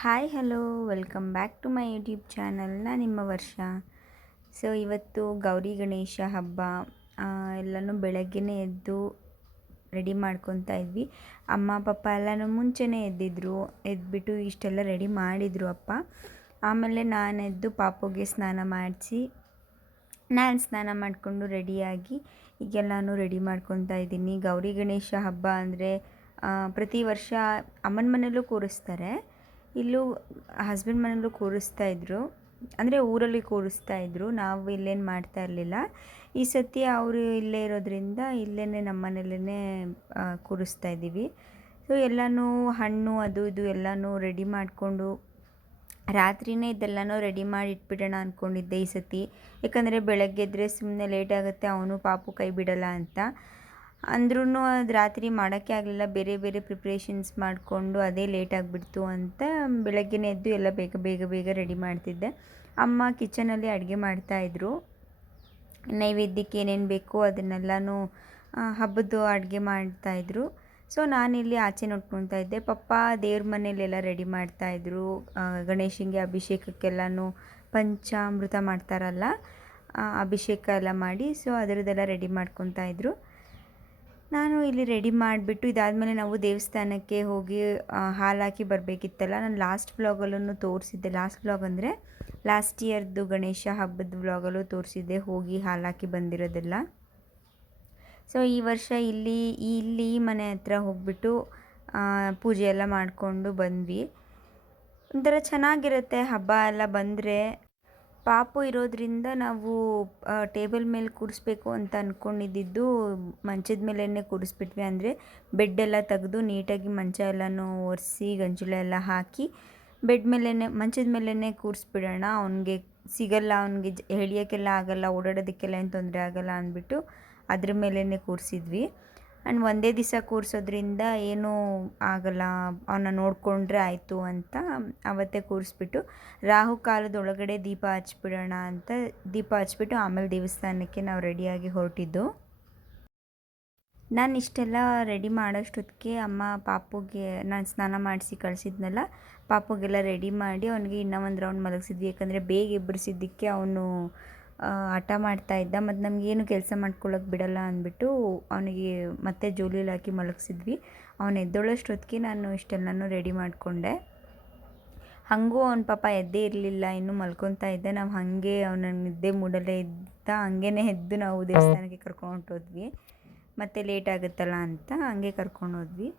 Hi hello welcome back to my YouTube channel. ನಾನು ನಿಮ್ಮ ವರ್ಷ. ಸೊ ಇವತ್ತು ಗೌರಿ ಗಣೇಶ ಹಬ್ಬ. ಎಲ್ಲನೂ ಬೆಳಗ್ಗೆನೇ ಎದ್ದು ರೆಡಿ ಮಾಡ್ಕೊತಾ ಇದ್ವಿ. ಅಮ್ಮ ಪಪ್ಪ ಎಲ್ಲನೂ ಮುಂಚೆನೇ ಎದ್ಬಿಟ್ಟು ಇಷ್ಟೆಲ್ಲ ರೆಡಿ ಮಾಡಿದರು ಅಪ್ಪ. ಆಮೇಲೆ ನಾನು ಎದ್ದು ಪಾಪುಗೆ ಸ್ನಾನ ಮಾಡಿಸಿ ನಾನು ಸ್ನಾನ ಮಾಡಿಕೊಂಡು ರೆಡಿಯಾಗಿ ಈಗೆಲ್ಲನೂ ರೆಡಿ ಮಾಡ್ಕೊತಾ ಇದ್ದೀನಿ. ಗೌರಿ ಗಣೇಶ ಹಬ್ಬ ಅಂದರೆ ಪ್ರತಿ ವರ್ಷ ಅಮ್ಮನ ಮನೆಯಲ್ಲೂ ಕೂರಿಸ್ತಾರೆ, ಇಲ್ಲೂ ಹಸ್ಬೆಂಡ್ ಮನೆಯಲ್ಲೂ ಕೂರಿಸ್ತಾಯಿದ್ರು, ಅಂದರೆ ಊರಲ್ಲಿ ಕೂರಿಸ್ತಾಯಿದ್ರು. ನಾವು ಇಲ್ಲೇನು ಮಾಡ್ತಾ ಇರಲಿಲ್ಲ. ಈ ಸತಿ ಅವರು ಇಲ್ಲೇ ಇರೋದ್ರಿಂದ ಇಲ್ಲೇ ನಮ್ಮ ಮನೆಯಲ್ಲೇ ಕೂರಿಸ್ತಾ ಇದ್ದೀವಿ. ಸೊ ಎಲ್ಲನೂ ಹಣ್ಣು ಅದು ಇದು ಎಲ್ಲನೂ ರೆಡಿ ಮಾಡಿಕೊಂಡು ರಾತ್ರಿಯೇ ಇದೆಲ್ಲನೂ ರೆಡಿ ಮಾಡಿ ಇಟ್ಬಿಡೋಣ ಅಂದ್ಕೊಂಡಿದ್ದೆ ಈ ಸತಿ. ಯಾಕಂದರೆ ಬೆಳಗ್ಗೆ ಎದ್ದರೆ ಸುಮ್ಮನೆ ಲೇಟ್ ಆಗುತ್ತೆ, ಅವನು ಪಾಪು ಕೈ ಬಿಡಲ್ಲ ಅಂತ ಅಂದ್ರೂ ಅದು ರಾತ್ರಿ ಮಾಡೋಕ್ಕೆ ಆಗಲಿಲ್ಲ. ಬೇರೆ ಬೇರೆ ಪ್ರಿಪ್ರೇಷನ್ಸ್ ಮಾಡಿಕೊಂಡು ಅದೇ ಲೇಟ್ ಆಗಿಬಿಡ್ತು ಅಂತ ಬೆಳಗ್ಗೆನೇ ಎದ್ದು ಎಲ್ಲ ಬೇಗ ರೆಡಿ ಮಾಡ್ತಿದ್ದೆ. ಅಮ್ಮ ಕಿಚನಲ್ಲಿ ಅಡುಗೆ ಮಾಡ್ತಾಯಿದ್ರು. ನೈವೇದ್ಯಕ್ಕೆ ಏನೇನು ಬೇಕೋ ಅದನ್ನೆಲ್ಲನೂ ಹಬ್ಬದ್ದು ಅಡುಗೆ ಮಾಡ್ತಾಯಿದ್ರು. ಸೊ ನಾನಿಲ್ಲಿ ಆಚೆ ನೋಡ್ಕೊತಾ ಇದ್ದೆ. ಪಪ್ಪ ದೇವ್ರ ಮನೇಲೆಲ್ಲ ರೆಡಿ ಮಾಡ್ತಾಯಿದ್ರು. ಗಣೇಶನಿಗೆ ಅಭಿಷೇಕಕ್ಕೆಲ್ಲನೂ ಪಂಚಾಮೃತ ಮಾಡ್ತಾರಲ್ಲ, ಅಭಿಷೇಕ ಎಲ್ಲ ಮಾಡಿ ಸೊ ಅದರದ್ದೆಲ್ಲ ರೆಡಿ ಮಾಡ್ಕೊತಾ ಇದ್ರು. ನಾನು ಇಲ್ಲಿ ರೆಡಿ ಮಾಡಿಬಿಟ್ಟು ಇದಾದಮೇಲೆ ನಾವು ದೇವಸ್ಥಾನಕ್ಕೆ ಹೋಗಿ ಹಾಲು ಹಾಕಿ ಬರಬೇಕಿತ್ತಲ್ಲ. ನಾನು ಲಾಸ್ಟ್ ವ್ಲಾಗಲ್ಲೂ ತೋರಿಸಿದ್ದೆ. ಲಾಸ್ಟ್ ವ್ಲಾಗ್ ಅಂದರೆ ಲಾಸ್ಟ್ ಇಯರ್ದು ಗಣೇಶ ಹಬ್ಬದ ವ್ಲಾಗಲ್ಲೂ ತೋರಿಸಿದ್ದೆ, ಹೋಗಿ ಹಾಲು ಹಾಕಿ ಬಂದಿರೋದೆಲ್ಲ. ಸೊ ಈ ವರ್ಷ ಇಲ್ಲಿ ಮನೆ ಹತ್ರ ಹೋಗ್ಬಿಟ್ಟು ಪೂಜೆ ಎಲ್ಲ ಮಾಡಿಕೊಂಡು ಬಂದ್ವಿ. ಒಂಥರ ಚೆನ್ನಾಗಿರುತ್ತೆ ಹಬ್ಬ ಎಲ್ಲ ಬಂದರೆ. ಪಾಪು ಇರೋದ್ರಿಂದ ನಾವು ಟೇಬಲ್ ಮೇಲೆ ಕೂರಿಸ್ಬೇಕು ಅಂತ ಅಂದ್ಕೊಂಡಿದ್ದು ಮಂಚದ ಮೇಲೇ ಕೂರಿಸ್ಬಿಟ್ವಿ. ಅಂದರೆ ಬೆಡ್ಡೆಲ್ಲ ತೆಗೆದು ನೀಟಾಗಿ ಮಂಚ ಎಲ್ಲನೂ ಒರೆಸಿ ಗಂಜಲ ಎಲ್ಲ ಹಾಕಿ ಬೆಡ್ ಮೇಲೇ ಮಂಚದ ಮೇಲೇ ಕೂರಿಸ್ಬಿಡೋಣ, ಅವನಿಗೆ ಸಿಗಲ್ಲ, ಅವನಿಗೆ ಎಳಿಯೋಕ್ಕೆಲ್ಲ ಆಗಲ್ಲ, ಓಡಾಡೋದಕ್ಕೆಲ್ಲ ಏನು ತೊಂದರೆ ಆಗಲ್ಲ ಅಂದ್ಬಿಟ್ಟು ಅದ್ರ ಮೇಲೇ ಕೂರಿಸಿದ್ವಿ. ಆ್ಯಂಡ್ ಒಂದೇ ದಿವಸ ಕೂರಿಸೋದ್ರಿಂದ ಏನೂ ಆಗಲ್ಲ, ಅವನ್ನ ನೋಡಿಕೊಂಡ್ರೆ ಆಯಿತು ಅಂತ ಅವತ್ತೇ ಕೂರಿಸ್ಬಿಟ್ಟು ರಾಹು ಕಾಲದೊಳಗಡೆ ದೀಪ ಹಚ್ಬಿಡೋಣ ಅಂತ ದೀಪ ಹಚ್ಬಿಟ್ಟು ಆಮೇಲೆ ದೇವಸ್ಥಾನಕ್ಕೆ ನಾವು ರೆಡಿಯಾಗಿ ಹೊರಟಿದ್ದು. ನಾನು ಇಷ್ಟೆಲ್ಲ ರೆಡಿ ಮಾಡೋಷ್ಟೊತ್ತಿಗೆ ಅಮ್ಮ ಪಾಪುಗೆ ನಾನು ಸ್ನಾನ ಮಾಡಿಸಿ ಕಳಿಸಿದ್ನಲ್ಲ, ಪಾಪುಗೆಲ್ಲ ರೆಡಿ ಮಾಡಿ ಅವನಿಗೆ ಇನ್ನೂ ಒಂದು ರೌಂಡ್ ಮಲಗಿಸಿದ್ವಿ. ಯಾಕಂದರೆ ಬೇಗ ಎಬ್ಬರಿಸಿದ್ದಕ್ಕೆ ಅವನು ಹಠ ಮಾಡ್ತಾಯಿದ್ದ, ಮತ್ತು ನಮಗೇನು ಕೆಲಸ ಮಾಡ್ಕೊಳ್ಳೋಕೆ ಬಿಡಲ್ಲ ಅಂದ್ಬಿಟ್ಟು ಅವನಿಗೆ ಮತ್ತೆ ಜೋಲಿಯಲ್ಲಿ ಹಾಕಿ ಮಲಗಿಸಿದ್ವಿ. ಅವನು ಎದ್ದೊಳೋಷ್ಟೊತ್ತಿಗೆ ನಾನು ಇಷ್ಟೆಲ್ಲನೂ ರೆಡಿ ಮಾಡಿಕೊಂಡೆ. ಹಾಗೂ ಅವನ ಪಾಪ ಎದ್ದೇ ಇರಲಿಲ್ಲ, ಇನ್ನೂ ಮಲ್ಕೊತಾ ಇದ್ದೆ. ನಾವು ಹಾಗೆ ಅವನ ನಿದ್ದೆ ಮೂಡಲ್ಲೇ ಇದ್ದ, ಹಂಗೇ ಎದ್ದು ನಾವು ದೇವಸ್ಥಾನಕ್ಕೆ ಕರ್ಕೊಂಡು ಹೊಂಟೋದ್ವಿ. ಮತ್ತು ಲೇಟ್ ಆಗುತ್ತಲ್ಲ ಅಂತ ಹಂಗೆ ಕರ್ಕೊಂಡೋದ್ವಿ.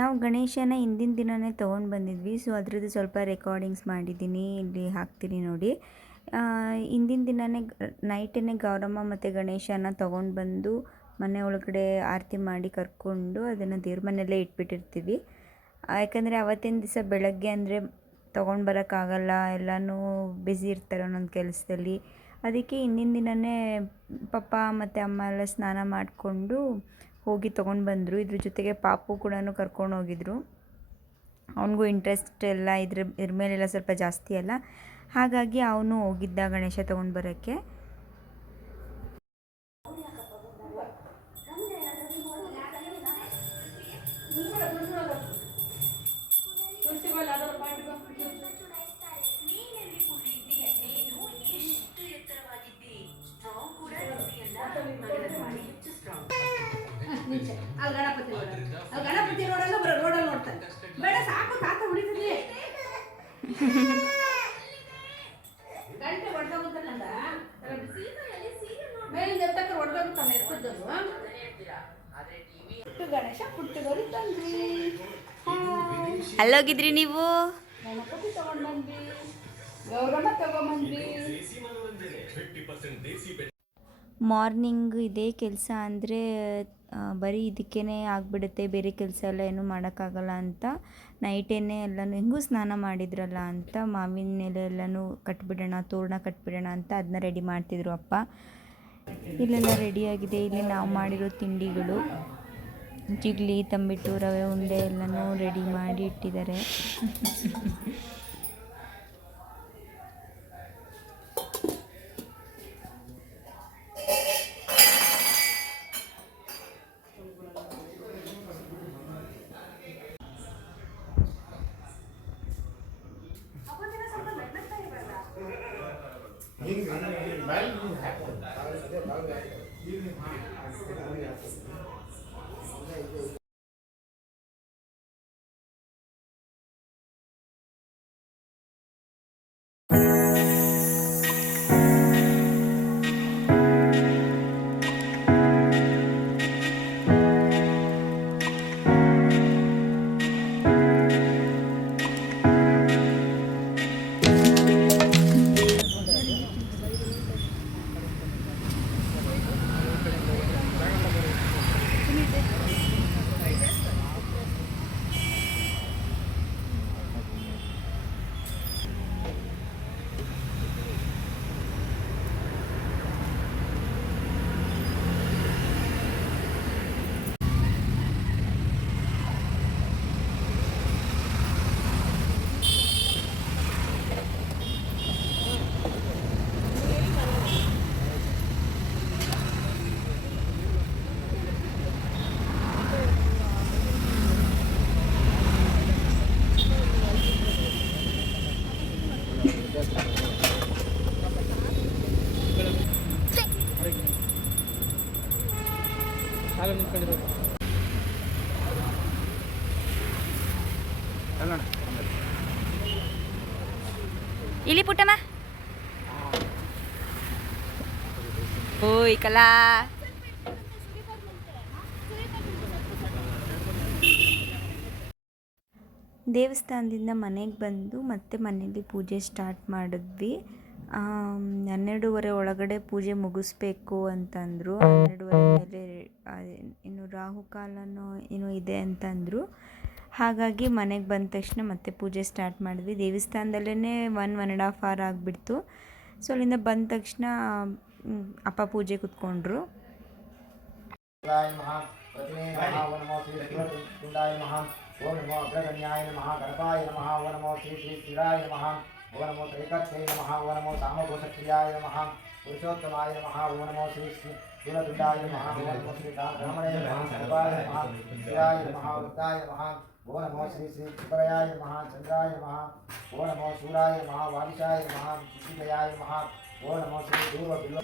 ನಾವು ಗಣೇಶನ ಹಿಂದಿನ ದಿನವೇ ತೊಗೊಂಡು ಬಂದಿದ್ವಿ. ಸೊ ಅದರದ್ದು ಸ್ವಲ್ಪ ರೆಕಾರ್ಡಿಂಗ್ಸ್ ಮಾಡಿದ್ದೀನಿ, ಇಲ್ಲಿ ಹಾಕ್ತೀನಿ ನೋಡಿ. ಹಿಂದಿನ ದಿನವೇ ನೈಟೇ ಗೌರಮ್ಮ ಮತ್ತು ಗಣೇಶನ ತೊಗೊಂಡು ಬಂದು ಮನೆ ಒಳಗಡೆ ಆರತಿ ಮಾಡಿ ಕರ್ಕೊಂಡು ಅದನ್ನು ದೇವ್ರ ಮನೆಯಲ್ಲೇ ಇಟ್ಬಿಟ್ಟಿರ್ತೀವಿ. ಯಾಕಂದರೆ ಅವತ್ತಿನ ದಿವಸ ಬೆಳಗ್ಗೆ ಅಂದರೆ ತೊಗೊಂಡು ಬರೋಕ್ಕಾಗಲ್ಲ, ಎಲ್ಲನೂ ಬ್ಯುಸಿ ಇರ್ತಾರೆ ಒಂದೊಂದು ಕೆಲಸದಲ್ಲಿ. ಅದಕ್ಕೆ ಹಿಂದಿನ ದಿನವೇ ಪಪ್ಪ ಮತ್ತು ಅಮ್ಮ ಎಲ್ಲ ಸ್ನಾನ ಮಾಡಿಕೊಂಡು ಹೋಗಿ ತೊಗೊಂಡು ಬಂದರು. ಇದ್ರ ಜೊತೆಗೆ ಪಾಪು ಕೂಡ ಕರ್ಕೊಂಡು ಹೋಗಿದ್ರು. ಅವನಿಗೂ ಇಂಟ್ರೆಸ್ಟ್ ಎಲ್ಲ ಇದ್ರ ಮೇಲೆಲ್ಲ ಸ್ವಲ್ಪ ಜಾಸ್ತಿ ಅಲ್ಲ, ಹಾಗಾಗಿ ಅವನು ಹೋಗಿದ್ದ ಗಣೇಶ ತೊಗೊಂಡು ಬರೋಕ್ಕೆ. ಗಣಪತಿ ರೋಡಲ್ಲಿ ನೋಡ್ತಾನೆ. ಬೇಡ ಸಾಕು, ತಾತ ಹೊಡಿತದೆ. ಗಂಟೆ ಹೊಡೆದೋಗುತ್ತಲ್ಲ, ಮೇಲಿಂದ ಎತ್ತಕ್ಕೆ ಹೊಡೆದೋಗುತ್ತಾನೆ ಎತ್ತದ್ದದು. ಗಣೇಶ ಪುಟ್ಟಗೌರಿ ತಂದ್ರಿ. ಅಲ್ಲೋಗಿದ್ರಿ ನೀವು? ಗಣಪತಿ ತಗೊಂಡು ಬಂದ್ವಿ, ಗೌರಮ್ಮ ತಗೊಂಡ್ಬಂದ್ವಿ. ಮಾರ್ನಿಂಗ್ ಇದೇ ಕೆಲಸ ಅಂದರೆ ಬರೀ ಇದಕ್ಕೇ ಆಗಿಬಿಡುತ್ತೆ, ಬೇರೆ ಕೆಲಸ ಎಲ್ಲ ಏನೂ ಮಾಡೋಕ್ಕಾಗಲ್ಲ ಅಂತ ನೈಟೇ ಎಲ್ಲನೂ ಹೆಂಗೂ ಸ್ನಾನ ಮಾಡಿದ್ರಲ್ಲ ಅಂತ ಮಾವಿನ ಎಲೆ ಎಲ್ಲನೂ ಕಟ್ಬಿಡೋಣ, ತೋರಣ ಕಟ್ಬಿಡೋಣ ಅಂತ ಅದನ್ನ ರೆಡಿ ಮಾಡ್ತಿದ್ರು ಅಪ್ಪ. ಇಲ್ಲೆಲ್ಲ ರೆಡಿಯಾಗಿದೆ. ಇಲ್ಲಿ ನಾವು ಮಾಡಿರೋ ತಿಂಡಿಗಳು ಜಿಗ್ಲಿ, ತಂಬಿಟ್ಟು, ರವೆ ಉಂಡೆ ಎಲ್ಲನೂ ರೆಡಿ ಮಾಡಿ ಇಟ್ಟಿದ್ದಾರೆ. ಇಲ್ಲಿ ಪುಟ್ಟಮ್ಮ ಓಯ್ ಕಲಾ ದೇವಸ್ಥಾನದಿಂದ ಮನೆಗೆ ಬಂದು ಮತ್ತೆ ಮನೇಲಿ ಪೂಜೆ ಸ್ಟಾರ್ಟ್ ಮಾಡಿದ್ವಿ. 12:30 ಒಳಗಡೆ ಪೂಜೆ ಮುಗಿಸ್ಬೇಕು ಅಂತಂದರು. 12:30 ಮೇಲೆ ಇನ್ನು ರಾಹುಕಾಲನೋ ಏನೋ ಇದೆ ಅಂತಂದರು. ಹಾಗಾಗಿ ಮನೆಗೆ ಬಂದ ತಕ್ಷಣ ಮತ್ತೆ ಪೂಜೆ ಸ್ಟಾರ್ಟ್ ಮಾಡಿದ್ವಿ. ದೇವಸ್ಥಾನದಲ್ಲೇ 1.5 hour ಆಗಿಬಿಡ್ತು. ಸೊ ಅಲ್ಲಿಂದ ಬಂದ ತಕ್ಷಣ ಅಪ್ಪ ಪೂಜೆ ಕೂತ್ಕೊಂಡ್ರು. ಓಂ ನಮೋ ಅಗ್ರಗಣ್ಯಾಯ ನಮಃ ಗಣಪಾಯ ನಮಃ ಓಂ ನಮೋ ಶ್ರೀ ಶ್ರೀ ಸ್ಥಿರಾಯ ನಮಃ ಓಂ ನಮೋ ತ್ರೈಕರ್ಥ್ಯೈ ನಮಃ ಓಂ ನಮೋ ಸಾಮಘೋಷಕ್ರಿಯಾಯ ನಮಃ ಪುರುಷೋತ್ತಮಾಯ ನಮಃ ಓಂ ನಮೋ ಶ್ರೀ ಶ್ರೀ ಶೂಲದುಂಡಾಯ ನಮಃ ಓಂ ನಮೋ ಶ್ರೀ ರಾಮರಮಣೇ ನಮಃ ಗಣಪಾಯ ನಮಃ ಸ್ಥಿರಾಯ ನಮಃ ವೃತ್ತಾಯ ನಮಃ ಓಂ ನಮೋ ಶ್ರೀ ಶ್ರೀ ತ್ರಿಪುರಾಯ ನಮಃ ಚಂದ್ರಾಯ ನಮಃ ಓಂ ನಮೋ ಶೂರಾಯ ನಮಃ ವಾಲಿಶಾಯ ನಮಃ ವಿಶಿಖಯಾಯ ನಮಃ ಓಂ ನಮೋ ಶ್ರೀ ಪೂರ್ವ ಬಿಲ್ವ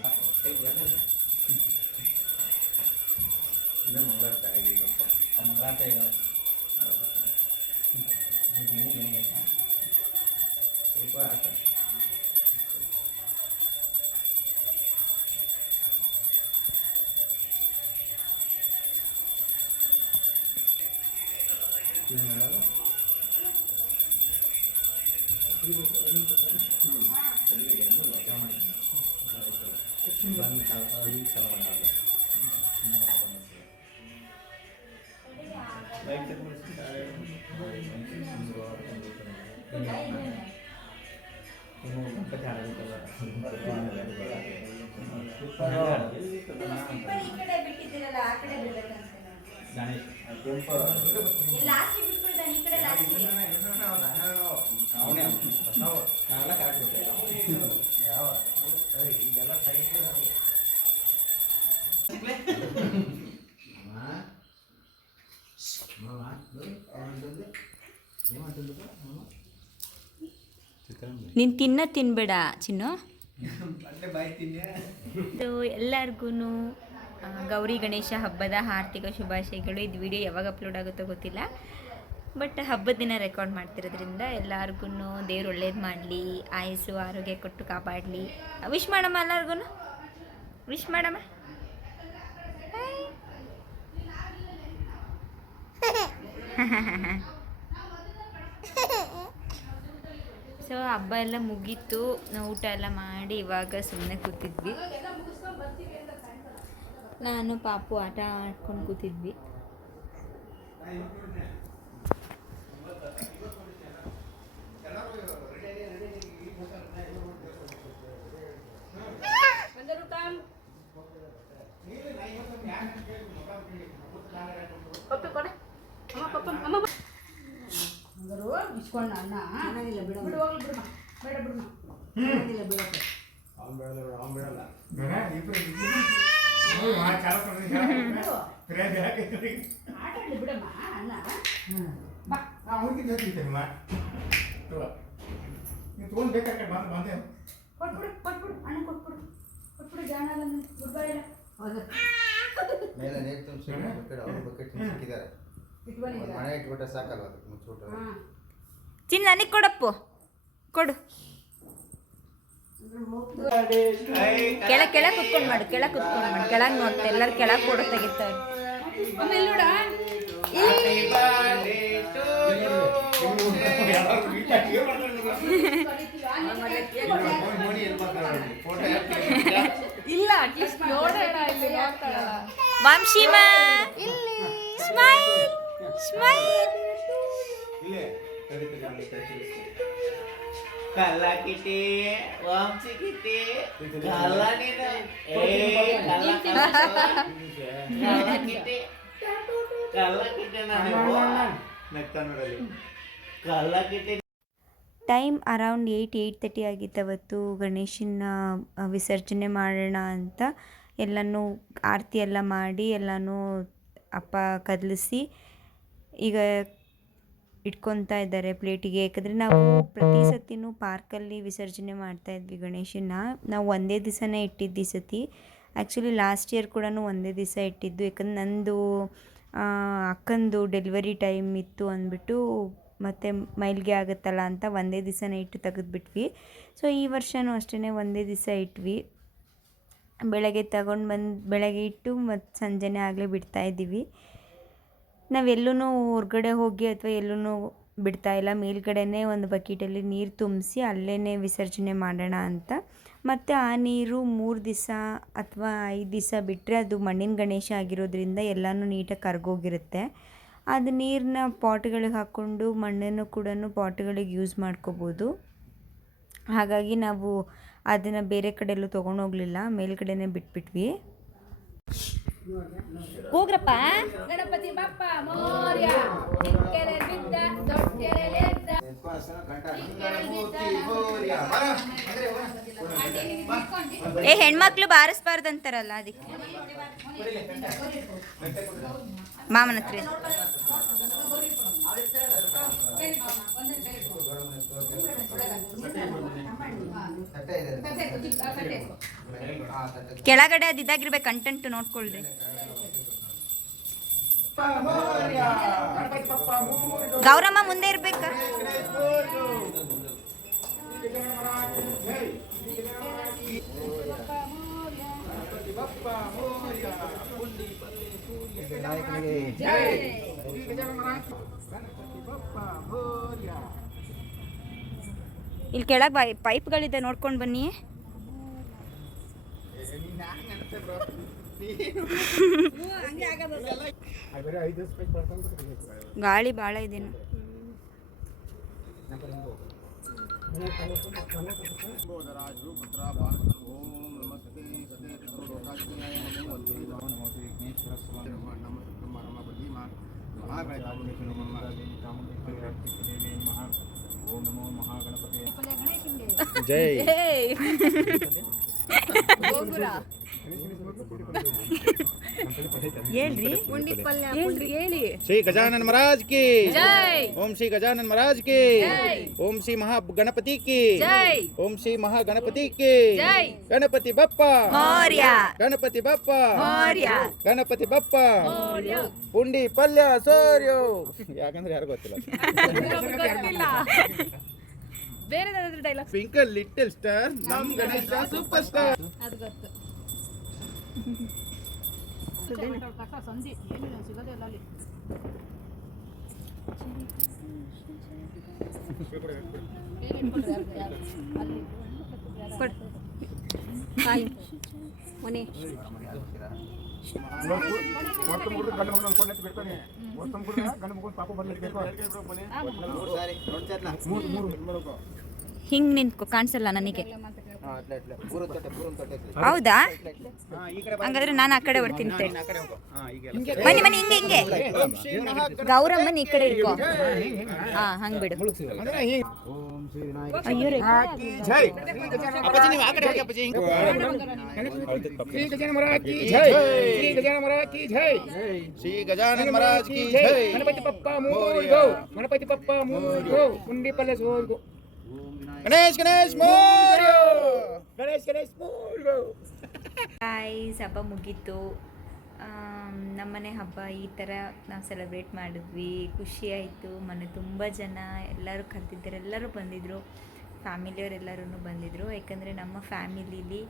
ನೀನು ತಿನ್ನಬೇಡ ಚಿನ್ನು. ಎಲ್ಲರಿಗೂ ಗೌರಿ ಗಣೇಶ ಹಬ್ಬದ ಆರ್ಥಿಕ ಶುಭಾಶಯಗಳು. ಇದು ವಿಡಿಯೋ ಯಾವಾಗ ಅಪ್ಲೋಡ್ ಆಗುತ್ತೋ ಗೊತ್ತಿಲ್ಲ, ಬಟ್ ಹಬ್ಬದ ದಿನ ರೆಕಾರ್ಡ್ ಮಾಡ್ತಿರೋದ್ರಿಂದ ಎಲ್ಲರಿಗೂ ದೇವ್ರು ಒಳ್ಳೇದು ಮಾಡಲಿ, ಆಯಸ್ಸು ಆರೋಗ್ಯ ಕೊಟ್ಟು ಕಾಪಾಡಲಿ. ವಿಶ್ ಮಾಡಮ್ಮ, ಎಲ್ಲರಿಗೂ ವಿಶ್ ಮಾಡಮ್ಮ. ಸೊ ಹಬ್ಬ ಎಲ್ಲ ಮುಗೀತು, ನಾವು ಊಟ ಎಲ್ಲ ಮಾಡಿ ಇವಾಗ ಸುಮ್ಮನೆ ಕೂತಿದ್ವಿ. ನಾನು ಪಾಪು ಆಟ ಆಡ್ಕೊಂಡು ಕೂತಿದ್ವಿ. ಇಸ್ಕೊಂಡ ಅನ್ನ ಬಿಡು, ಹೋಗ್ಲಿ ಬಿಡು, ಬೇಡ ಬಿಡು, ಬೀಳಕ್ಕೆ ಆಟಾಡಲಿ ಬಿಡಮ್ಮ ಅನ್ನ. ಅವ್ರಿಗೆ ತೊಗೊಂಡು ಬೇಕಾದ್ರೆ ಬಂದೆ ಕೊಟ್ಬಿಡು ಅಣ್ಣ ಕೊಟ್ಬಿಡು ಜಾಣ ಗುಡ್ ಬೈ ಎಲ್ಲ ಹೌದು ಮೇಲೆ ನೀರು ತುಂಬಿಸಿ ಬಕೆಟ್ ಅವರು ಬಕೆಟ್ ತುಂಬಿಸಿದ್ದಾರೆ ಇಟ್ಕೊಂಡಿದ್ದೀರಾ ಮನೆ ಇಟ್ಬಿಟ್ರೆ ಸಾಕಲ್ವ ಅದಕ್ಕೆ ಮುಚ್ಚಿಬಿಟ್ಟು ಹಾಂ ಚಿನ್ನ ನನಗೆ ಕೊಡಪ್ಪು ಕೊಡು ಕೆಳಗೆ ಕುತ್ಕೊಂಡು ಮಾಡು ಕೆಳಗೆ ನೋಡ್ತಾ ಎಲ್ಲರೂ ಕೆಳಗೆ ಕೊಡು ತೆಗಿತಾರೆ ಒಮ್ಮೆ ಇಲ್ಲಿ ನೋಡ ಇಲ್ಲ ನೋಡೋಣ ಇಲ್ಲಿ ನೋಡ್ತಾಳಲ್ಲ ವಂಶಿಮಾ ಸ್ಮೈಲ್ ಸ್ಮೈಲ್ ಕಲ್ಲ ಕಿಟಿ ವಂಶಿ ಕಿಟಿ ಕಲ್ಲ ನೀನು ಕಲ್ಲ ಕಿಟಿ ಕಲ್ಲ ಕಿಟಿ ನಾನು ನಗ್ತಾ ನೋಡಲಿ ಕಲ್ಲ ಕಿಟಿ ಟೈಮ್ ಅರೌಂಡ್ 8:30 ಆಗಿತ್ತು ಅವತ್ತು ಗಣೇಶನ ವಿಸರ್ಜನೆ ಮಾಡೋಣ ಅಂತ ಎಲ್ಲನೂ ಆರತಿ ಎಲ್ಲ ಮಾಡಿ ಎಲ್ಲನೂ ಅಪ್ಪ ಕದಲಿಸಿ ಈಗ ಇಟ್ಕೊತಾ ಇದ್ದಾರೆ ಪ್ಲೇಟಿಗೆ. ಯಾಕಂದರೆ ನಾವು ಪ್ರತಿ ಸತಿನೂ ಪಾರ್ಕಲ್ಲಿ ವಿಸರ್ಜನೆ ಮಾಡ್ತಾಯಿದ್ವಿ ಗಣೇಶನ. ನಾವು ಒಂದೇ ದಿವಸನೇ ಇಟ್ಟಿದ್ದು ಈ ಸತಿ. ಆ್ಯಕ್ಚುಲಿ ಲಾಸ್ಟ್ ಇಯರ್ ಕೂಡ ಒಂದೇ ದಿವಸ ಇಟ್ಟಿದ್ದು. ಯಾಕಂದ್ರೆ ನಂದು ಅಕ್ಕಂದು ಡೆಲಿವರಿ ಟೈಮ್ ಇತ್ತು ಅಂದ್ಬಿಟ್ಟು ಮತ್ತು ಮೈಲ್ಗೆ ಆಗುತ್ತಲ್ಲ ಅಂತ ಒಂದೇ ದಿವಸನೇ ಇಟ್ಟು ತೆಗೆದುಬಿಟ್ವಿ. ಸೊ ಈ ವರ್ಷವೂ ಅಷ್ಟೇ ಒಂದೇ ದಿವಸ ಇಟ್ವಿ. ಬೆಳಗ್ಗೆ ಬೆಳಗ್ಗೆ ಇಟ್ಟು ಮತ್ತು ಸಂಜೆನೇ ಆಗಲೇ ಬಿಡ್ತಾಯಿದ್ದೀವಿ. ನಾವೆಲ್ಲೂ ಹೊರ್ಗಡೆ ಹೋಗಿ ಅಥವಾ ಎಲ್ಲೂ ಬಿಡ್ತಾಯಿಲ್ಲ. ಮೇಲ್ಗಡೆನೇ ಒಂದು ಬಕೆಟಲ್ಲಿ ನೀರು ತುಂಬಿಸಿ ಅಲ್ಲೇ ವಿಸರ್ಜನೆ ಮಾಡೋಣ ಅಂತ. ಮತ್ತು ಆ ನೀರು 3 ದಿವಸ ಅಥವಾ 5 ದಿವಸ ಬಿಟ್ಟರೆ ಅದು ಮಣ್ಣಿನ ಗಣೇಶ ಆಗಿರೋದ್ರಿಂದ ಎಲ್ಲನೂ ನೀಟಾಗಿ ಕರಗೋಗಿರುತ್ತೆ. ಅದು ನೀರನ್ನ ಪಾಟ್ಗಳಿಗೆ ಹಾಕ್ಕೊಂಡು ಮಣ್ಣನ್ನು ಕೂಡ ಪಾಟ್ಗಳಿಗೆ ಯೂಸ್ ಮಾಡ್ಕೋಬೋದು. ಹಾಗಾಗಿ ನಾವು ಅದನ್ನು ಬೇರೆ ಕಡೆ ಎಲ್ಲೂ ತೊಗೊಂಡೋಗಲಿಲ್ಲ, ಮೇಲ್ಗಡೆನೇ ಬಿಟ್ಬಿಟ್ವಿ. ಕೂಗ್ರಪ್ಪ ಗಣಪತಿ ಬಪ್ಪ ಮೋರ್ಯ ಚಿಕ್ಕೆರೆ ಬಿದ್ದ ದೊಡ್ಡೆರೆಲೆದ್ದ ಏ ಹೆಣ್ಮಕ್ಳು ಬಾರಿಸ್ಬಾರ್ದಂತಾರಲ್ಲ ಅದಕ್ಕೆ ಮಾಮನ ಹತ್ರ ಕೆಳಗಡೆ ಅದು ಇದಾಗಿರ್ಬೇಕು, ಕಂಟೆಂಟ್ ನೋಡ್ಕೊಳ್ರಿ. ಗೌರಮ್ಮ ಮುಂದೆ ಇರ್ಬೇಕಾ? ಇಲ್ಲಿ ಕೆಳಗೆ ಪೈಪ್ಗಳಿದೆ, ನೋಡ್ಕೊಂಡು ಬನ್ನಿ. ಗಾಳಿ ಭಾಳ ಇದೇನು. ಓಂ ನಮೋ ಮಹಾಗಣಪತಿ ಜೈ ಹೇಳ್ರಿ ಹೇಳಿ ಶ್ರೀ ಗಜಾನನ ಮಹಾರಾಜ್ ಕಿ ಜೈ ಓಂ ಶ್ರೀ ಗಜಾನನ ಮಹಾರಾಜ್ ಕಿ ಓಂ ಶ್ರೀ ಮಹಾಗಣಪತಿ ಕಿ ಜೈ ಓಂ ಶ್ರೀ ಮಹಾಗಣಪತಿ ಕಿ ಜೈ ಗಣಪತಿ ಬಪ್ಪ ಮೌರ್ಯ ಗಣಪತಿ ಬಪ್ಪ ಮೌರ್ಯ ಗಣಪತಿ ಬಪ್ಪ ಪುಂಡಿ ಪಲ್ಯ ಸೋರ್ಯೋ. ಯಾಕಂದ್ರೆ ಯಾರು ಗೊತ್ತಿಲ್ಲ. ಗೊತ್ತಿಲ್ಲ ಬೇರೆ ಡೈಲಾಗ್. ಟ್ವಿಂಕಲ್ ಲಿಟಲ್ ಸ್ಟಾರ್ ನಮ್ ಗಣೇಶ ಸೂಪರ್ ಸ್ಟಾರ್. ಅದು ಗೊತ್ತು ಕಷ್ಟ ಸಂಧಿ ಏನಿಲ್ಲ ಸಿಗೋದೇ ಇಲ್ಲ ಅಲ್ಲಿ. ಮನೆ ಹಿಂಗೆ ನಿಂತ್ಕೊ, ಕಾಣಿಸಲ್ಲ ನನಗೆ. ಹೌದಾ? ಹಂಗಾದ್ರೆ ನಾನು ಆ ಕಡೆ ಬರ್ತೀನಿ. ಬನ್ನಿ ಬನ್ನಿ, ಹಿಂಗೆ ಹಿಂಗೆ ಗೌರಮ್ಮನ ಈ ಕಡೆ ಇಟ್ಕೋ. ಹಾಂ ಹಂಗೆ ಬಿಡು. ಅಯ್ಯೋ ರೇ. ಜೈ ಅಪ್ಪಾಜಿ, ನೀವು ಆ ಕಡೆ ಹೋಗಿ ಅಪ್ಪಾಜಿ. ಶ್ರೀ ಗಜಾನನ ಮಹಾರಾಜ್ ಕಿ ಜೈ. ಶ್ರೀ ಗಜಾನನ ಮಹಾರಾಜ್ ಕಿ ಜೈ. ಶ್ರೀ ಗಜಾನನ ಮಹಾರಾಜ್ ಕಿ ಜೈ. ಗಣಪತಿ ಬಪ್ಪ ಮೂರ್ಗೋ, ಗಣಪತಿ ಬಪ್ಪ ಮೂರ್ಗೋ, ಪುಂಡಿ ಪಲ್ಯ ಸೋರ್ಗೋ. ಗಣೇಶ್ ಗಣೇಶ್ ಮೋರ್ಯ. ಗಣೇಶ್ ಗಣೇಶ್ ಮೋರ್ ಗೋ. ಗಾಯ್ಸ್, ಹಬ್ಬ ಮುಗೀತು. ನಮ್ಮನೆ ಹಬ್ಬ ಈ ಥರ ನಾವು ಸೆಲೆಬ್ರೇಟ್ ಮಾಡಿದ್ವಿ. ಖುಷಿ ಆಯಿತು. ಮನೆ ತುಂಬ ಜನ ಎಲ್ಲರೂ ಕರೆದಿದ್ದಾರೆ, ಎಲ್ಲರೂ ಬಂದಿದ್ದರು. ಫ್ಯಾಮಿಲಿಯವರೆಲ್ಲರೂ ಬಂದಿದ್ದರು. ಯಾಕಂದರೆ ನಮ್ಮ ಫ್ಯಾಮಿಲೀಲಿ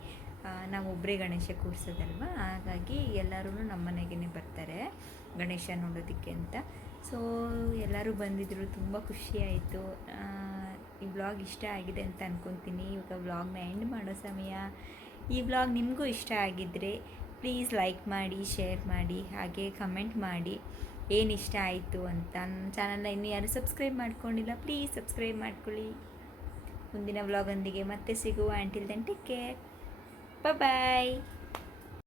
ನಾವು ಒಬ್ಬರೇ ಗಣೇಶ ಕೂರಿಸೋದಲ್ವ, ಹಾಗಾಗಿ ಎಲ್ಲರೂ ನಮ್ಮ ಮನೆಗೇ ಬರ್ತಾರೆ ಗಣೇಶ ನೋಡೋದಕ್ಕೆ ಅಂತ. ಸೊ ಎಲ್ಲರೂ ಬಂದಿದ್ದರು, ತುಂಬ ಖುಷಿಯಾಯಿತು. ಈ ವ್ಲಾಗ್ ಇಷ್ಟ ಆಗಿದೆ ಅಂತ ಅಂದ್ಕೊತೀನಿ. ಇವಾಗ ವ್ಲಾಗ್ನ ಎಂಡ್ ಮಾಡೋ ಸಮಯ. ಈ ವ್ಲಾಗ್ ನಿಮಗೂ ಇಷ್ಟ ಆಗಿದ್ದರೆ ಪ್ಲೀಸ್ ಲೈಕ್ ಮಾಡಿ, ಶೇರ್ ಮಾಡಿ, ಹಾಗೆ ಕಮೆಂಟ್ ಮಾಡಿ ಏನು ಇಷ್ಟ ಆಯಿತು ಅಂತ. ನನ್ನ ಚಾನಲ್ನ ಇನ್ನೂ ಯಾರು ಸಬ್ಸ್ಕ್ರೈಬ್ ಮಾಡ್ಕೊಂಡಿಲ್ಲ, ಪ್ಲೀಸ್ ಸಬ್ಸ್ಕ್ರೈಬ್ ಮಾಡ್ಕೊಳ್ಳಿ. ಮುಂದಿನ ವ್ಲಾಗೊಂದಿಗೆ ಮತ್ತೆ ಸಿಗುವ. ಆ್ಯಂಟಿಲ್ ದೆನ್ ಟೇಕ್ ಕೇರ್, ಬಾಯ್.